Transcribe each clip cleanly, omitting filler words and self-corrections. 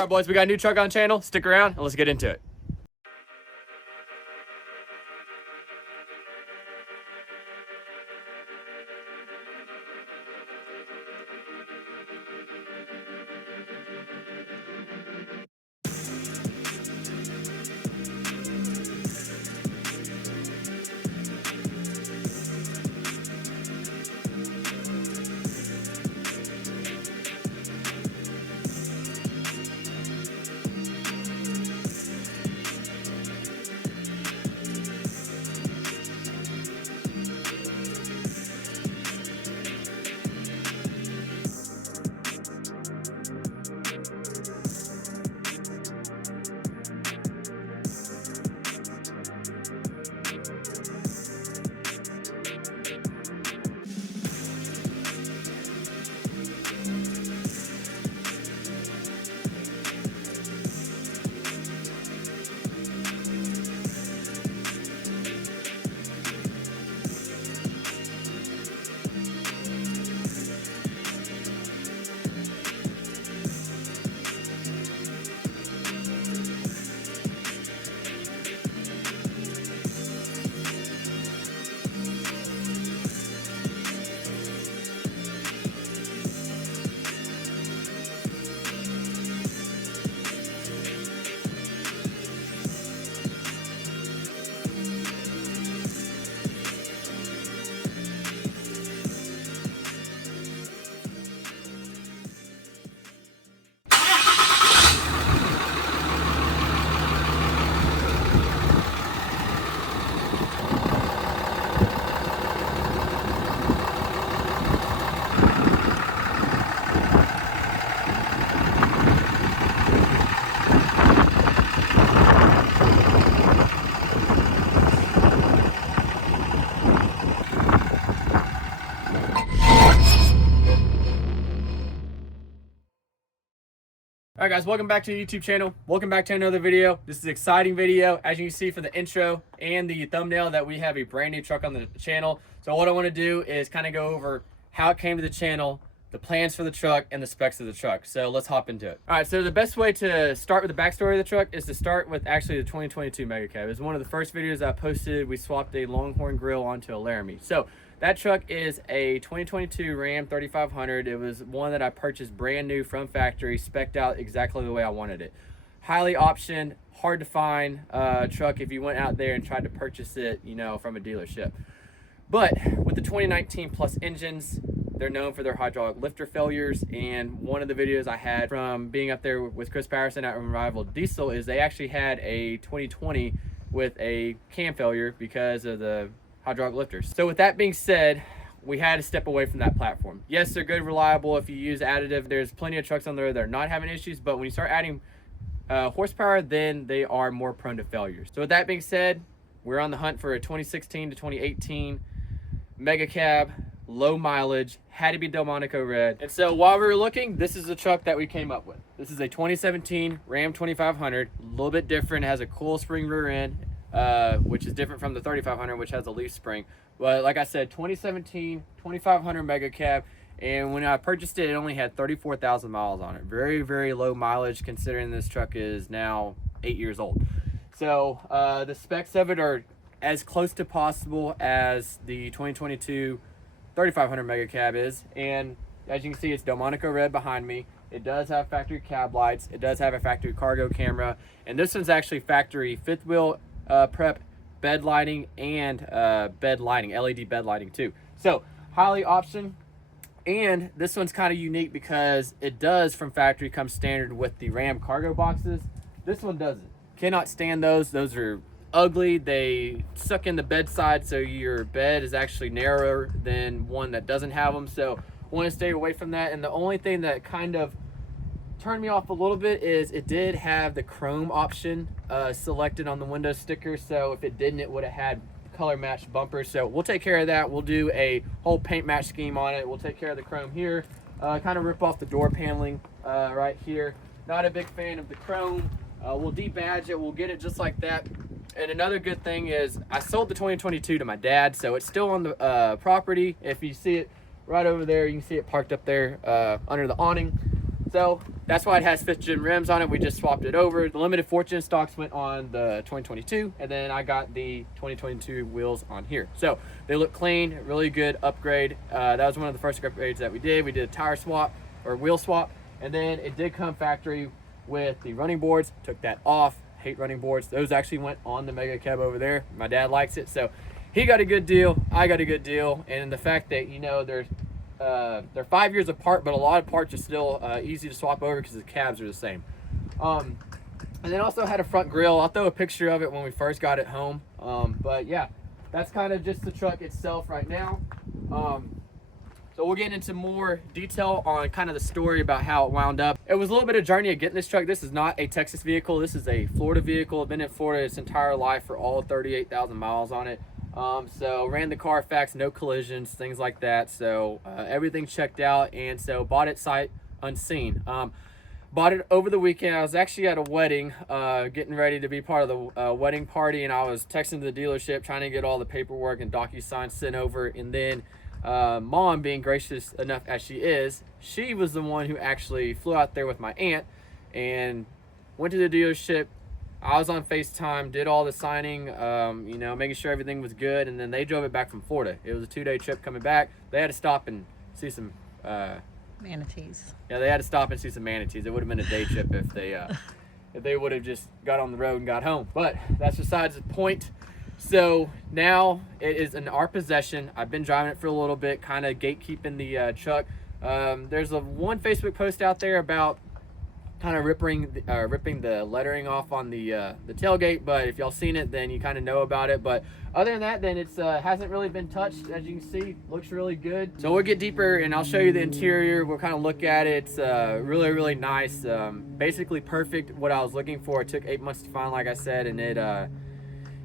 All right, boys, we got a new truck on the channel. Stick around and let's get into it. All right, guys, welcome back to the YouTube channel. Welcome back to another video. This is an exciting video. As you can see from the intro and the thumbnail that we have a brand new truck on the channel. So what I want to do is kind of go over how it came to the channel, the plans for the truck, and the specs of the truck. So let's hop into it. All right, so the best way to start with the backstory of the truck is to start with actually the 2022 Mega Cab. It was one of the first videos I posted. We swapped a Longhorn grill onto a Laramie. So that truck is a 2022 Ram 3500. It was one that I purchased brand new from factory, spec'd out exactly the way I wanted it. Highly optioned, hard to find truck if you went out there and tried to purchase it, you know, from a dealership. But with the 2019 Plus engines, they're known for their hydraulic lifter failures. And one of the videos I had from being up there with Chris Patterson at Revival Diesel is they actually had a 2020 with a cam failure because of the hydraulic lifters. So with that being said, we had to step away from that platform. Yes, they're good, reliable if you use additive. There's plenty of trucks on there that are not having issues, but when you start adding horsepower, then they are more prone to failures. So with that being said, we're on the hunt for a 2016 to 2018 Mega Cab, low mileage, had to be Delmonico red. And so while we were looking, this is the truck that we came up with. This is a 2017 Ram 2500, a little bit different. It has a coil spring rear end, which is different from the 3500, which has a leaf spring. But like I said, 2017 2500 Mega Cab, and when I purchased it, it only had 34,000 miles on it. Very, very low mileage considering this truck is now 8 years old. So the specs of it are as close to possible as the 2022 3500 Mega Cab is, and as you can see, it's Delmonico red behind me. It does have factory cab lights. It does have a factory cargo camera, and this one's actually factory fifth wheel prep bed lighting and bed lighting, LED bed lighting too. So highly optioned, and this one's kind of unique because it does from factory come standard with the Ram cargo boxes. This one doesn't. Cannot stand those. Those are ugly. They suck in the bedside, so your bed is actually narrower than one that doesn't have them. So want to stay away from that. And the only thing that kind of turned me off a little bit is it did have the chrome option selected on the window sticker. So if it didn't, it would have had color matched bumpers. So we'll take care of that. We'll do a whole paint match scheme on it. We'll take care of the chrome here. Kind of rip off the door paneling right here. Not a big fan of the chrome. We'll debadge it. We'll get it just like that. And another good thing is I sold the 2022 to my dad, so it's still on the property. If you see it right over there, you can see it parked up there under the awning. So that's why it has 5th gen rims on it. We just swapped it over. The limited 4th gen stocks went on the 2022, and then I got the 2022 wheels on here. So they look clean, really good upgrade. That was one of the first upgrades that we did. We did a tire swap or wheel swap, and then it did come factory with the running boards. Took that off. Hate running boards. Those actually went on the Mega Cab over there. My dad likes it, so he got a good deal. I got a good deal, and the fact that, you know, they're 5 years apart, but a lot of parts are still easy to swap over because the cabs are the same. And then also had a front grille. I'll throw a picture of it when we first got it home. But yeah, that's kind of just the truck itself right now. So we'll get into more detail on kind of the story about how it wound up. It was a little bit of journey of getting this truck. This is not a Texas vehicle. This is a Florida vehicle. I've been in Florida its entire life for all 38,000 miles on it. So ran the Carfax, no collisions, things like that. So everything checked out, and so bought it sight unseen. Bought it over the weekend. I was actually at a wedding, getting ready to be part of the wedding party, and I was texting the dealership trying to get all the paperwork and DocuSign sent over, and then Mom, being gracious enough as she is, she was the one who actually flew out there with my aunt and went to the dealership. I was on FaceTime, did all the signing, you know, making sure everything was good, and then they drove it back from Florida. It was a 2-day trip coming back. They had to stop and see some manatees. Yeah, they had to stop and see some manatees. It would have been a day trip if they would have just got on the road and got home. But that's besides the point. So now it is in our possession. I've been driving it for a little bit, kind of gatekeeping the truck. There's one Facebook post out there about kind of ripping the lettering off on the tailgate, but if y'all seen it, then you kind of know about it. But other than that, then it's hasn't really been touched. As you can see, looks really good. So we'll get deeper and I'll show you the interior. We'll kind of look at it. It's really nice, basically perfect what I was looking for. It took 8 months to find, like I said, and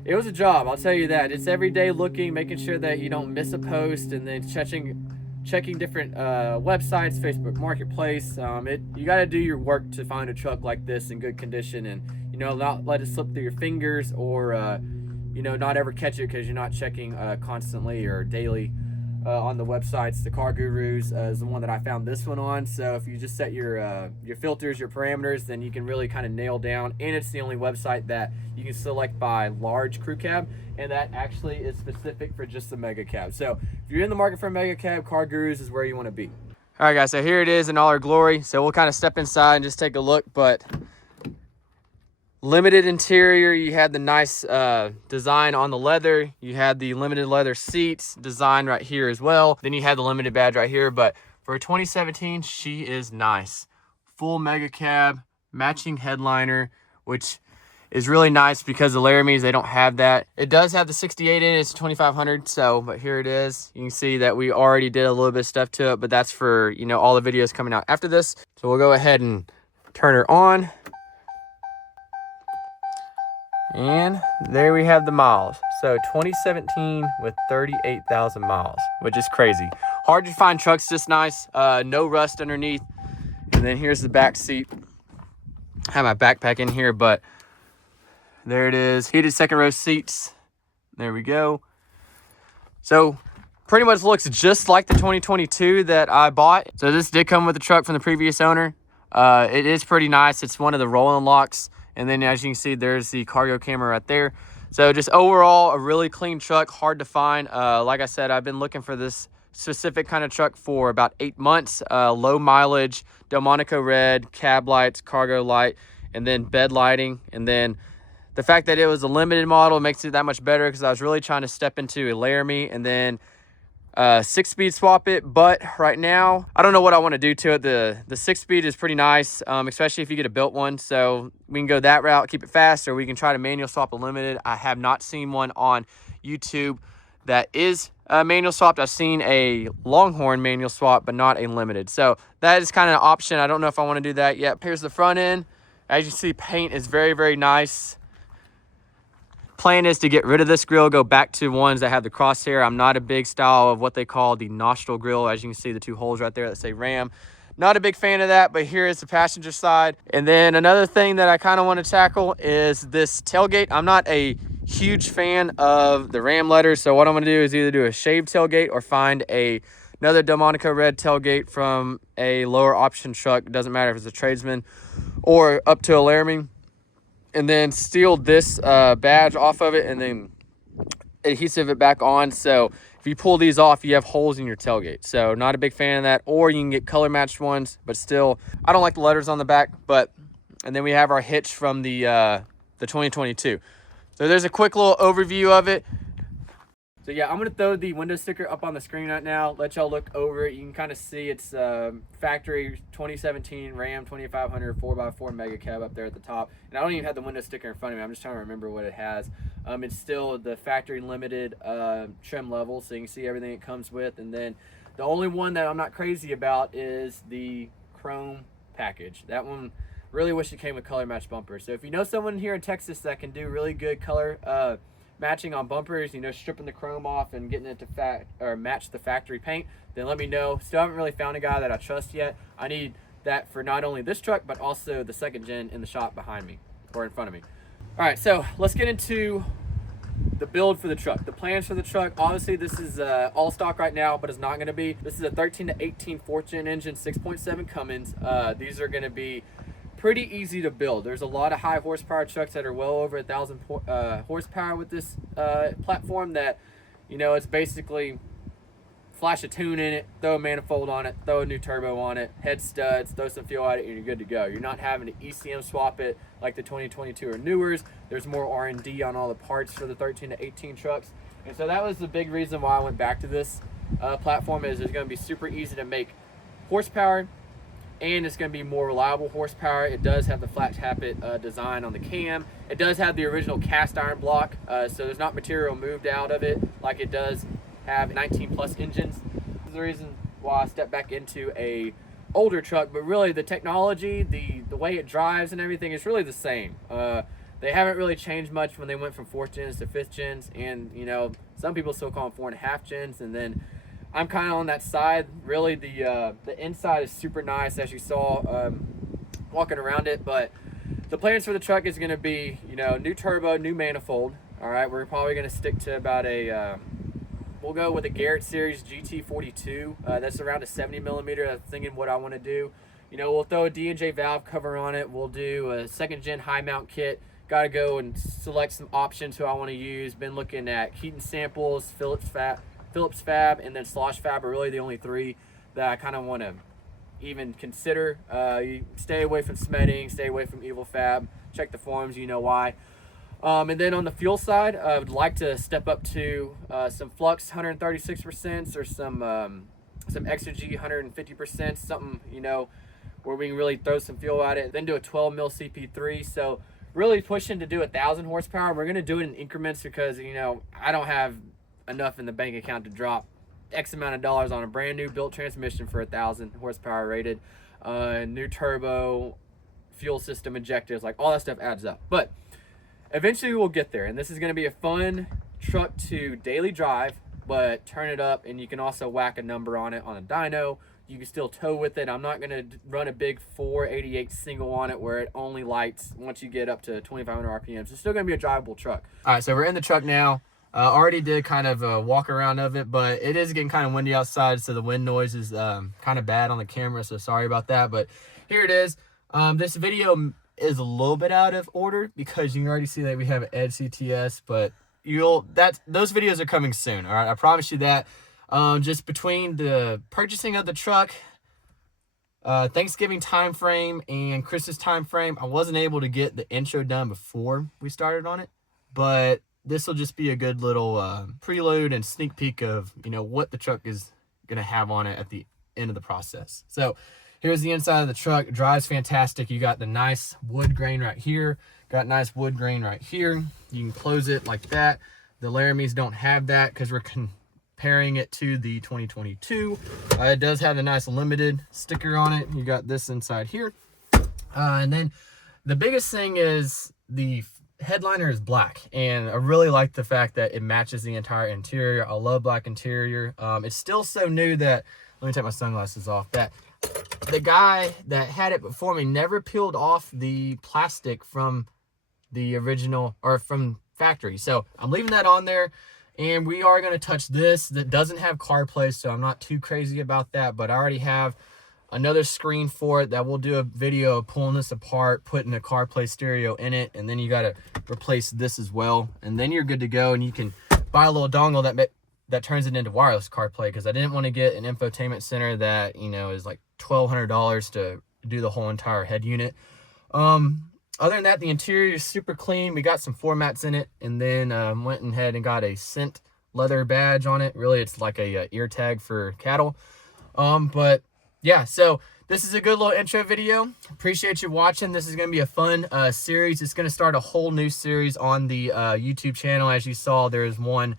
it was a job, I'll tell you that. It's every day looking, making sure that you don't miss a post, and then checking different websites, Facebook Marketplace. You got to do your work to find a truck like this in good condition, and, you know, not let it slip through your fingers, or you know, not ever catch it because you're not checking constantly or daily on the websites. The Car Gurus is the one that I found this one on. So if you just set your filters, your parameters, then you can really kind of nail down. And it's the only website that you can select by large crew cab, and that actually is specific for just the Mega Cab. So if you're in the market for a Mega Cab, Car Gurus is where you want to be. All right, guys, so here it is in all our glory. So we'll kind of step inside and just take a look. But limited interior, you had the nice design on the leather. You had the limited leather seats design right here as well. Then you had the limited badge right here. But for a 2017, she is nice. Full Mega Cab, matching headliner, which is really nice because the Laramies, they don't have that. It does have the 68 in it. It's 2500. So, but here it is. You can see that we already did a little bit of stuff to it, but that's for, you know, all the videos coming out after this. So we'll go ahead and turn her on. And there we have the miles. So 2017 with 38,000 miles, which is crazy. Hard to find trucks this nice. No rust underneath. And then here's the back seat. I have my backpack in here, but there it is. Heated second row seats. There we go. So pretty much looks just like the 2022 that I bought. So this did come with the truck from the previous owner. It is pretty nice. It's one of the rolling locks. And then as you can see, there's the cargo camera right there. So just overall, a really clean truck, hard to find. Like I said, I've been looking for this specific kind of truck for about 8 months. Low mileage, Delmonico red, cab lights, cargo light, and then bed lighting. And then the fact that it was a limited model makes it that much better because I was really trying to step into a Laramie and then 6-speed swap it. But right now, I don't know what I want to do to it. The 6-speed is pretty nice, especially if you get a built one. So we can go that route, keep it fast, or we can try to manual swap a limited. I have not seen one on YouTube that is manual swapped. I've seen a Longhorn manual swap, but not a limited. So that is kind of an option. I don't know if I want to do that yet. Here's the front end. As you see, paint is very nice. Plan is to get rid of this grill, go back to ones that have the crosshair. I'm not a big style of what they call the nostril grill. As you can see, the 2 holes right there that say Ram. Not a big fan of that, but here is the passenger side. And then another thing that I kind of want to tackle is this tailgate. I'm not a huge fan of the Ram letters, so what I'm going to do is either do a shaved tailgate or find a another Delmonico red tailgate from a lower option truck. It doesn't matter if it's a tradesman or up to a Laramie. And then sealed this badge off of it and then adhesive it back on. So if you pull these off, you have holes in your tailgate. So not a big fan of that. Or you can get color matched ones, but still, I don't like the letters on the back. But and then we have our hitch from the 2022. So there's a quick little overview of it. So yeah, I'm gonna throw the window sticker up on the screen right now. Let y'all look over it. You can kind of see it's factory 2017 Ram 2500 4x4 mega cab up there at the top. And I don't even have the window sticker in front of me. I'm just trying to remember what it has. It's still the factory limited trim level, so you can see everything it comes with. And then the only one that I'm not crazy about is the chrome package. That one, really wish it came with color match bumpers. So if you know someone here in Texas that can do really good color matching on bumpers, you know, stripping the chrome off and getting it to match the factory paint, then let me know. Still haven't really found a guy that I trust yet. I need that for not only this truck, but also the second gen in the shop behind me or in front of me. All right, so let's get into the build for the truck, the plans for the truck. Obviously this is all stock right now, but it's not going to be. This is a 13 to 18 4th gen engine, 6.7 Cummins. These are going to be pretty easy to build. There's a lot of high horsepower trucks that are well over 1,000 horsepower with this platform that, you know, it's basically flash a tune in it, throw a manifold on it, throw a new turbo on it, head studs, throw some fuel at it, and you're good to go. You're not having to ECM swap it like the 2022 or newers. There's more R&D on all the parts for the 13 to 18 trucks. And so that was the big reason why I went back to this platform, is it's going to be super easy to make horsepower, and it's going to be more reliable horsepower. It does have the flat tappet design on the cam. It does have the original cast iron block, so there's not material moved out of it like it does have 19 plus engines. This is the reason why I stepped back into a older truck, but really the technology, the way it drives and everything is really the same. They haven't really changed much when they went from 4th gens to 5th gens, and you know, some people still call them 4.5 gens, and then I'm kind of on that side. Really, the inside is super nice, as you saw walking around it. But the plans for the truck is going to be, you know, new turbo, new manifold. All right, we're probably going to stick to about a we'll go with a Garrett Series GT42. That's around a 70 millimeter. I'm thinking what I want to do. You know, we'll throw a D&J valve cover on it. We'll do a 2nd gen high mount kit. Got to go and select some options who I want to use. Been looking at Keaton samples, Phillips Fab, and then Slosh Fab are really the only three that I kind of want to even consider. You stay away from Smedding, stay away from Evil Fab. Check the forums, you know why. And then on the fuel side, I would like to step up to some Flux 136% or some Exergy 150%, something, you know, where we can really throw some fuel at it. Then do a 12 mil CP3. So really pushing to do 1,000 horsepower. We're going to do it in increments because, you know, I don't have enough in the bank account to drop X amount of dollars on a brand new built transmission for 1,000 horsepower rated, new turbo, fuel system injectors, like all that stuff adds up. But eventually we'll get there, and this is going to be a fun truck to daily drive, but turn it up, and you can also whack a number on it on a dyno. You can still tow with it. I'm not going to run a big 488 single on it where it only lights once you get up to 2,500 RPMs. It's still going to be a drivable truck. All right, so we're in the truck now. Already did kind of a walk around of it, but it is getting kind of windy outside, so the wind noise is kind of bad on the camera, so sorry about that. But here it is. This video is a little bit out of order because you can already see that we have an Edge CTS, but those videos are coming soon. All right, I promise you that. Just between the purchasing of the truck, Thanksgiving time frame and Christmas time frame, I wasn't able to get the intro done before we started on it, but this will just be a good little prelude and sneak peek of, you know, what the truck is going to have on it at the end of the process. So here's the inside of the truck. It drives fantastic. You got the nice wood grain right here. Got nice wood grain right here. You can close it like that. The Laramies don't have that because we're comparing it to the 2022. It does have a nice limited sticker on it. You got this inside here. And then the biggest thing is the headliner is black, and I really like the fact that it matches the entire interior. I love black interior. It's still so new that, let me take my sunglasses off, that the guy that had it before me never peeled off the plastic from the original or from factory. So I'm leaving that on there. And we are going to touch this that doesn't have CarPlay, so I'm not too crazy about that, but I already have another screen for it that we'll do a video of pulling this apart, putting a CarPlay stereo in it, and then you got to replace this as well, and then you're good to go. And you can buy a little dongle that turns it into wireless CarPlay, because I didn't want to get an infotainment center that, you know, is like $1,200 to do the whole entire head unit. Other than that, the interior is super clean. We got some floor mats in it, and then went ahead and got a scent leather badge on it. Really, it's like a ear tag for cattle. But yeah, so this is a good little intro video. Appreciate you watching. This is going to be a fun series. It's going to start a whole new series on the YouTube channel. As you saw, there's one.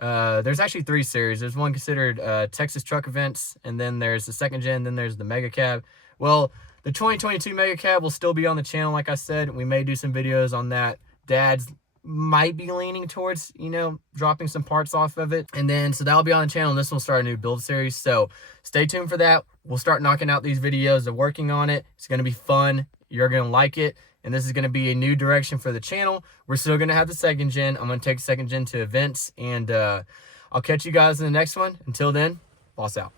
There's actually 3 series. There's one considered Texas truck events, and then there's the second gen, then there's the mega cab. Well, the 2022 mega cab will still be on the channel. Like I said, we may do some videos on that. Dad's might be leaning towards, you know, dropping some parts off of it. And then, so that'll be on the channel, and this will start a new build series. So stay tuned for that. We'll start knocking out these videos of working on it. It's going to be fun. You're going to like it. And this is going to be a new direction for the channel. We're still going to have the second gen. I'm going to take second gen to events, and I'll catch you guys in the next one. Until then, boss out.